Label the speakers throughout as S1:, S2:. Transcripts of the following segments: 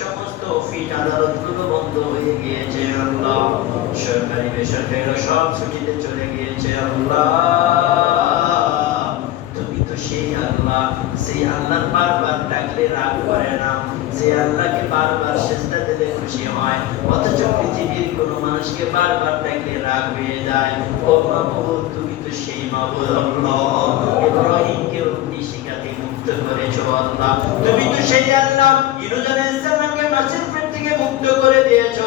S1: সমস্ত বন্ধ হয়ে গিয়েছে সরকারি সব ছুটিতে চলে গিয়েছে আল্লাহ সেই আল্লাহর বারবার ডাকলে রাগ করে না। সেই আল্লাহকে বারবার চেষ্টা দিলে খুশি হয়। অথচ পৃথিবীর কোন মানুষকে বারবার ডাকলে রাগ হয়ে যায়। ও মাবুদ তুমি তো সেই মাহুল ইব্রাহিমকে অগ্নি শিখাতে মুক্ত করেছ আল্লাহ। তুমি তো সেই আল্লাহ। ইউনুস আলাইহিস সালামকে মাছের পেট থেকে মুক্ত করে দিয়েছ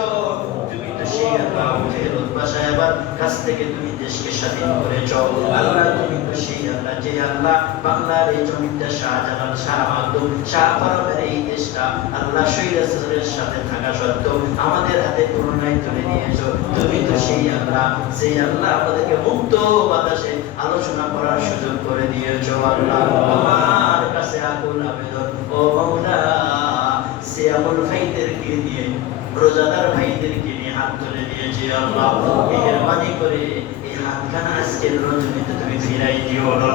S1: তুমি তো সেই আল্লাহ ফেরত বাসায় আবার কাছ থেকে তুমি দেশকে স্বাধীন করেছ আল্লাহ তুমি সেই আল্লাহ, যে আল্লাহ বাংলার এই জমিটা শাহজালাল, শাহ মাকদুম শাহ ফরমের এই দেশটা আল্লাহ শহীদের সাথে থাকা সত্ত্বেও আমাদের হাতে করোনায় তুলে নিয়েছো তুমি তো সেই আল্লাহ সেই আল্লাহ আমাদেরকে মুক্ত বাতাসে আলোচনা করার সুযোগ করে দিয়েছ। আল্লাহ আমার কাছে আকুল আবেদন। ও মাওলা, সে আমল ভাইদেরকে দিয়ে, রোজাদার ভাইদেরকে নিয়ে হাত তুলে দিয়েছি আল্লাহ মেহরবানি করে এই হাতখানা আজকের রজনীতে তুমি ফিরাই দিও না।